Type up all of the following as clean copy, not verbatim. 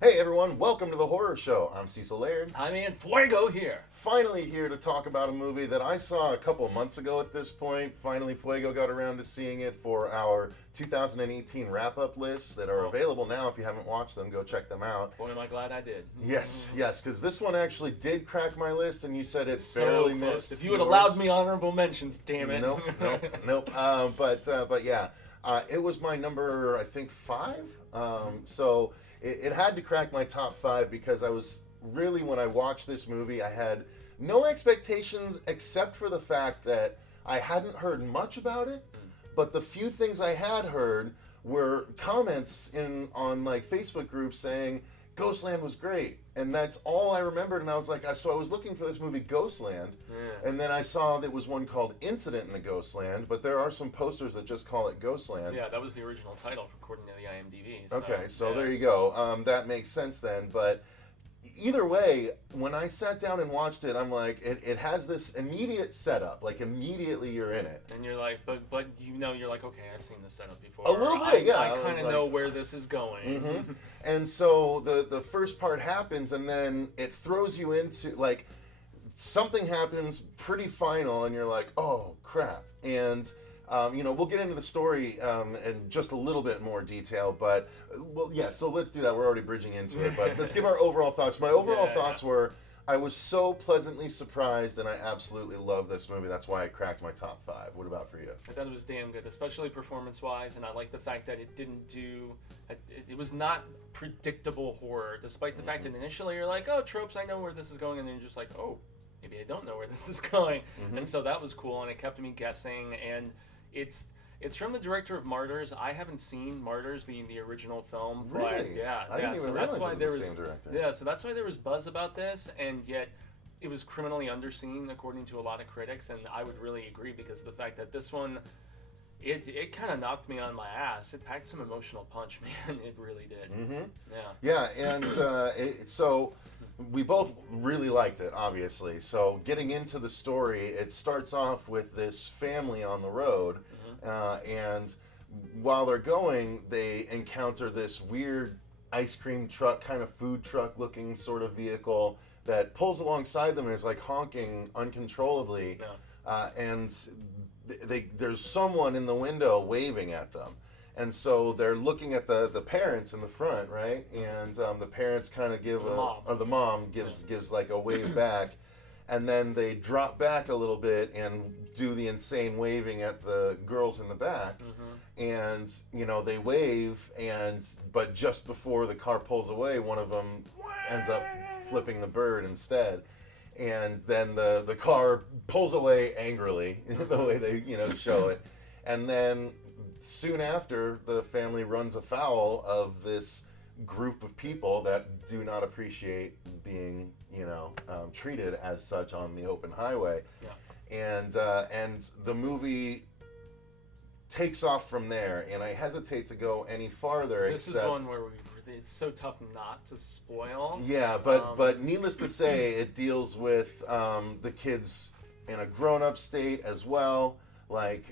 Hey everyone, welcome to the Horror Show. I'm Cecil Laird. Jaime Fuego here. Finally here to talk about a movie that I saw a couple of months ago at this point. Finally, Fuego got around to seeing it for our 2018 wrap-up lists that are available now. If you haven't watched them, go check them out. Boy, am I glad I did. Yes, because this one actually did crack my list, and you said it So barely close. missed. If you had yours. allowed me honorable mentions, damn it. Nope. But yeah, it was my number, I think, 5. So it had to crack my top 5 because I was really, when I watched this movie, I had no expectations except for the fact that I hadn't heard much about it, but the few things I had heard were comments on like Facebook groups saying Ghostland was great, and that's all I remembered. And I was like, so I was looking for this movie Ghostland, and then I saw there was one called Incident in the Ghostland, but there are some posters that just call it Ghostland. Yeah, that was the original title according to the IMDb. So there you go. That makes sense then, but either way, when I sat down and watched it, I'm like, it has this immediate setup. Like, immediately you're in it. And you're like, but you're like, okay, I've seen this setup before. A little bit, yeah. I kind of know where this is going. Mm-hmm. And so the first part happens, and then it throws you into, like, something happens pretty final, and you're like, oh, crap. And we'll get into the story in just a little bit more detail, but, so let's do that. We're already bridging into it, but let's give our overall thoughts. My overall thoughts were, I was so pleasantly surprised, and I absolutely love this movie. That's why I cracked my top 5. What about for you? I thought it was damn good, especially performance-wise, and I like the fact that it didn't do... It was not predictable horror, despite the fact that initially you're like, oh, tropes, I know where this is going, and then you're just like, oh, maybe I don't know where this is going. And so that was cool, and it kept me guessing, and it's from the director of Martyrs. I haven't seen Martyrs, the original film. Really? But yeah, I didn't even realize it was the same director. Yeah, so that's why there was buzz about this, and yet it was criminally underseen according to a lot of critics, and I would really agree because of the fact that this one, it kind of knocked me on my ass. It packed some emotional punch, man. It really did. Mm-hmm. Yeah. Yeah, and so we both really liked it, obviously. So getting into the story, it starts off with this family on the road, and while they're going, they encounter this weird ice cream truck, kind of food truck looking sort of vehicle that pulls alongside them and is like honking uncontrollably. And there's someone in the window waving at them. And so they're looking at the parents in the front, right? And the parents kind of give the mom gives like a wave back, and then they drop back a little bit and do the insane waving at the girls in the back. And they wave, but just before the car pulls away, one of them ends up flipping the bird instead. And then the car pulls away angrily, the way they show it, and then soon after, the family runs afoul of this group of people that do not appreciate being, treated as such on the open highway. And the movie takes off from there, and I hesitate to go any farther. This is one where it's so tough not to spoil. Yeah, but needless to say, it deals with the kids in a grown-up state as well. Like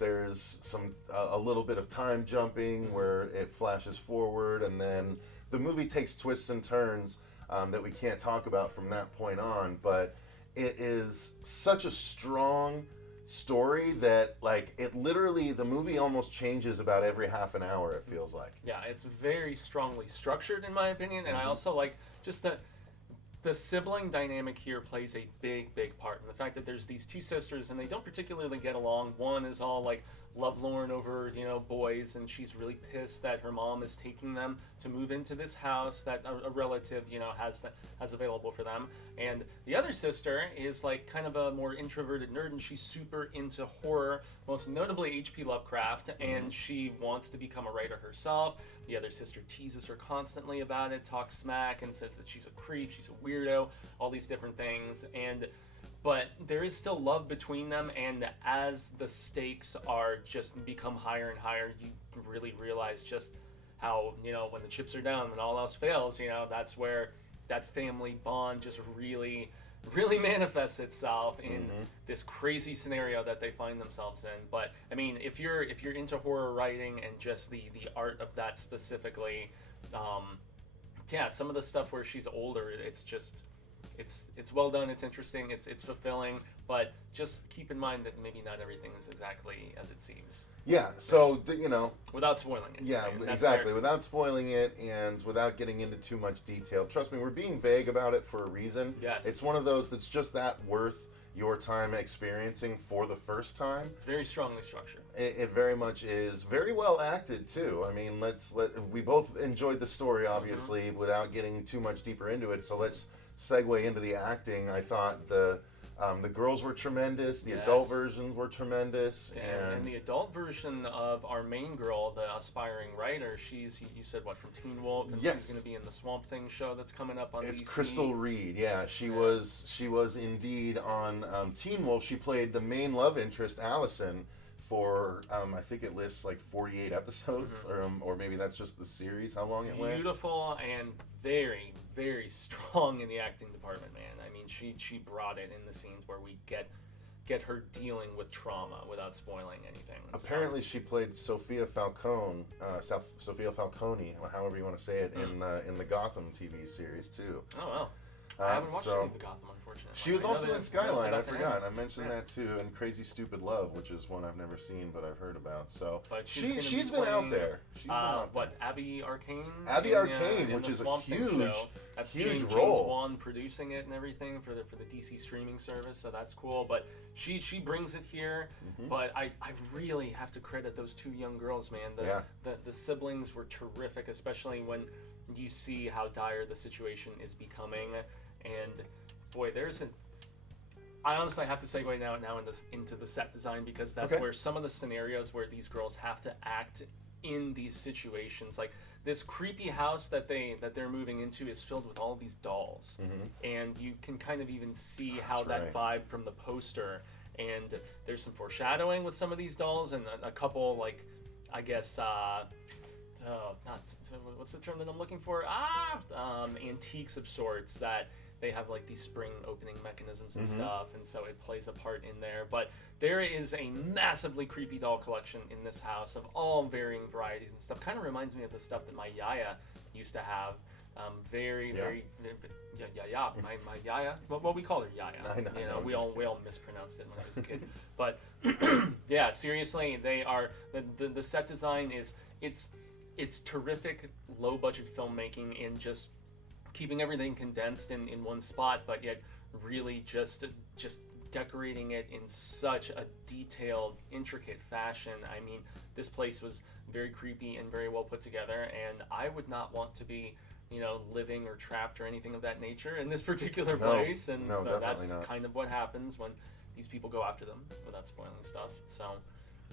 there's a little bit of time jumping where it flashes forward, and then the movie takes twists and turns that we can't talk about from that point on. But it is such a strong story that the movie almost changes about every half an hour, it feels like. Yeah, it's very strongly structured in my opinion, and I also like just that the sibling dynamic here plays a big part in the fact that there's these two sisters and they don't particularly get along. One is all like lovelorn over boys, and she's really pissed that her mom is taking them to move into this house that a relative has available for them. And the other sister is like kind of a more introverted nerd, and she's super into horror, most notably H.P. Lovecraft, and she wants to become a writer herself. The other sister teases her constantly about it, talks smack, and says that she's a creep, she's a weirdo, all these different things. But there is still love between them, and as the stakes are just become higher and higher, you really realize just how, when the chips are down, when all else fails, that's where that family bond just really manifests itself in this crazy scenario that they find themselves in. But I mean, if you're into horror writing and just the art of that specifically, yeah, some of the stuff where she's older, it's just, it's well done, it's interesting, it's fulfilling, but just keep in mind that maybe not everything is exactly as it seems. Yeah, so, without spoiling it. Yeah, right? exactly. Without spoiling it and without getting into too much detail. Trust me, we're being vague about it for a reason. Yes. It's one of those that's just that worth your time experiencing for the first time. It's very strongly structured. It very much is. Very well acted, too. I mean, we both enjoyed the story, obviously, without getting too much deeper into it, so let's segue into the acting. I thought the girls were tremendous. The adult versions were tremendous, and the adult version of our main girl, the aspiring writer, you said what, from Teen Wolf, and she's going to be in the Swamp Thing show that's coming up on It's DC. Crystal Reed. Yeah, she was indeed on Teen Wolf. She played the main love interest, Allison, for I think it lists like 48 episodes, or maybe that's just the series. How long it went? Beautiful and very, very strong in the acting department, man. I mean, she brought it in the scenes where we get her dealing with trauma without spoiling anything. Apparently, she played Sophia Falcone, however you want to say it, in the Gotham TV series too. Oh wow. I haven't watched any of the Gotham, unfortunately. She was also in Skyline. I forgot. I mentioned that too, and Crazy Stupid Love, which is one I've never seen, but I've heard about. So but she's been out there. She's been out there. Abby Arcane? Abby Arcane, which is a huge, that's huge James role. Wan producing it and everything for the DC streaming service, so that's cool. But she brings it here. But I really have to credit those two young girls, man. The siblings were terrific, especially when you see how dire the situation is becoming. And boy, I honestly have to segue now into the set design, because that's where some of the scenarios where these girls have to act in these situations, like this creepy house that they're moving into is filled with all these dolls, and you can kind of even see how that vibe from the poster. And there's some foreshadowing with some of these dolls, and a couple, like, I guess what's the term that I'm looking for? Antiques of sorts that. They have like these spring opening mechanisms and stuff, and so it plays a part in there. But there is a massively creepy doll collection in this house of all varying varieties and stuff. Kind of reminds me of the stuff that my yaya used to have. My yaya. Well, we call her yaya. I know, we all mispronounced it when I was a kid. But yeah, seriously, they are the set design it's terrific, low budget filmmaking in just keeping everything condensed in one spot, but yet really just decorating it in such a detailed, intricate fashion. I mean, this place was very creepy and very well put together, and I would not want to be, living or trapped or anything of that nature in this particular place. And so that's kind of what happens when these people go after them, without spoiling stuff. So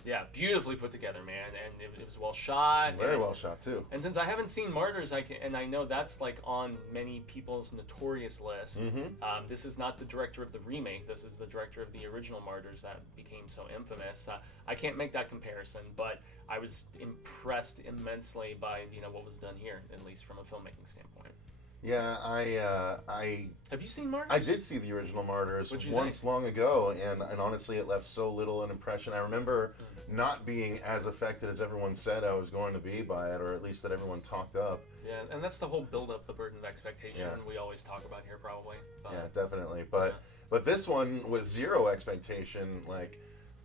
yeah, beautifully put together, man, and it was well shot. Very well shot too. And since I haven't seen Martyrs, I know that's like on many people's notorious list. This is not the director of the remake. This is the director of the original Martyrs that became so infamous. I can't make that comparison, but I was impressed immensely by what was done here, at least from a filmmaking standpoint. Yeah, I Have you seen Martyrs? I did see the original Martyrs once long ago, and honestly, it left so little an impression. I remember not being as affected as everyone said I was going to be by it, or at least that everyone talked up. Yeah, and that's the whole build-up, the burden of expectation we always talk about here, probably. But, yeah, definitely. But this one with zero expectation, like,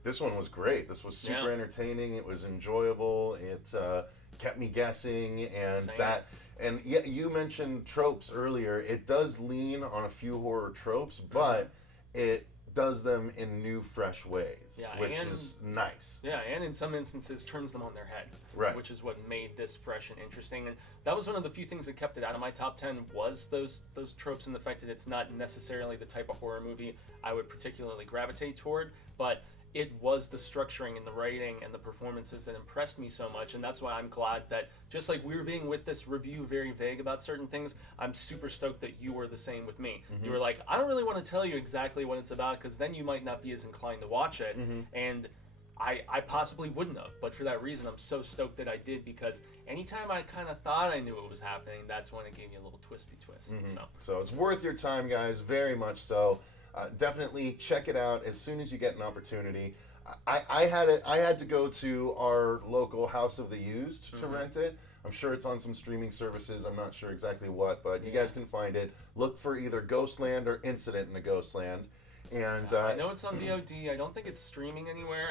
this one was great. This was super entertaining. It was enjoyable. It kept me guessing, and Same. And yeah, you mentioned tropes earlier. It does lean on a few horror tropes, but it does them in new, fresh ways, which is nice. Yeah, and in some instances turns them on their head, right? Which is what made this fresh and interesting. And that was one of the few things that kept it out of my top 10 was those tropes, and the fact that it's not necessarily the type of horror movie I would particularly gravitate toward, but it was the structuring and the writing and the performances that impressed me so much. And that's why I'm glad that, just like we were being with this review very vague about certain things, I'm super stoked that you were the same with me. You were like, I don't really want to tell you exactly what it's about, because then you might not be as inclined to watch it. And I possibly wouldn't have, but for that reason I'm so stoked that I did, because anytime I kind of thought I knew what was happening, that's when it gave me a little twisty twist. So it's worth your time, guys, very much so. Definitely check it out as soon as you get an opportunity. I had to go to our local House of the Used to rent it. I'm sure it's on some streaming services. I'm not sure exactly what, but you guys can find it. Look for either Ghostland or Incident in a Ghostland. And I know it's on VOD. I don't think it's streaming anywhere.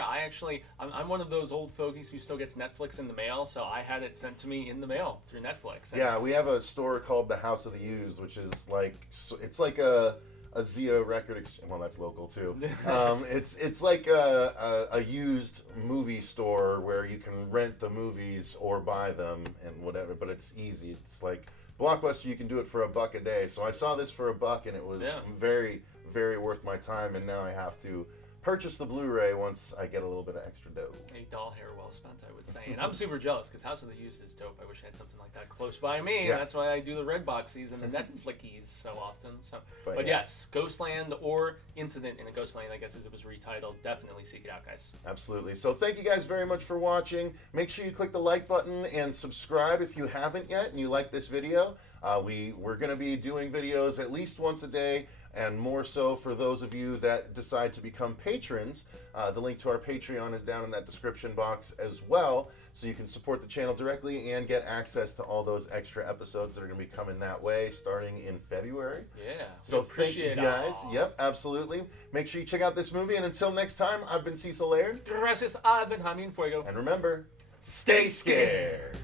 I'm one of those old fogies who still gets Netflix in the mail, so I had it sent to me in the mail through Netflix. And yeah, we have a store called the House of the Used, which is like, it's like a Zia record exchange. Well, that's local too. It's like a used movie store where you can rent the movies or buy them and whatever, but it's easy. It's like Blockbuster, you can do it for $1 a day. So I saw this for $1 and it was very, very worth my time, and now I have to purchase the Blu-ray once I get a little bit of extra dough. A doll hair well spent, I would say. And I'm super jealous because House of the Used is dope. I wish I had something like that close by me. Yeah. And that's why I do the Redboxies and the Netflixes so often. So, but yes, Ghostland or Incident in a Ghostland, I guess as it was retitled. Definitely seek it out, guys. Absolutely. So thank you guys very much for watching. Make sure you click the like button and subscribe if you haven't yet and you like this video. We're going to be doing videos at least once a day, and more so for those of you that decide to become patrons. The link to our Patreon is down in that description box as well, so you can support the channel directly and get access to all those extra episodes that are going to be coming that way starting in February. Yeah. So thank you guys. Yep, absolutely. Make sure you check out this movie, and until next time, I've been Cecil Laird. Gracias, I've been Jaime Fuego. And remember, stay scared.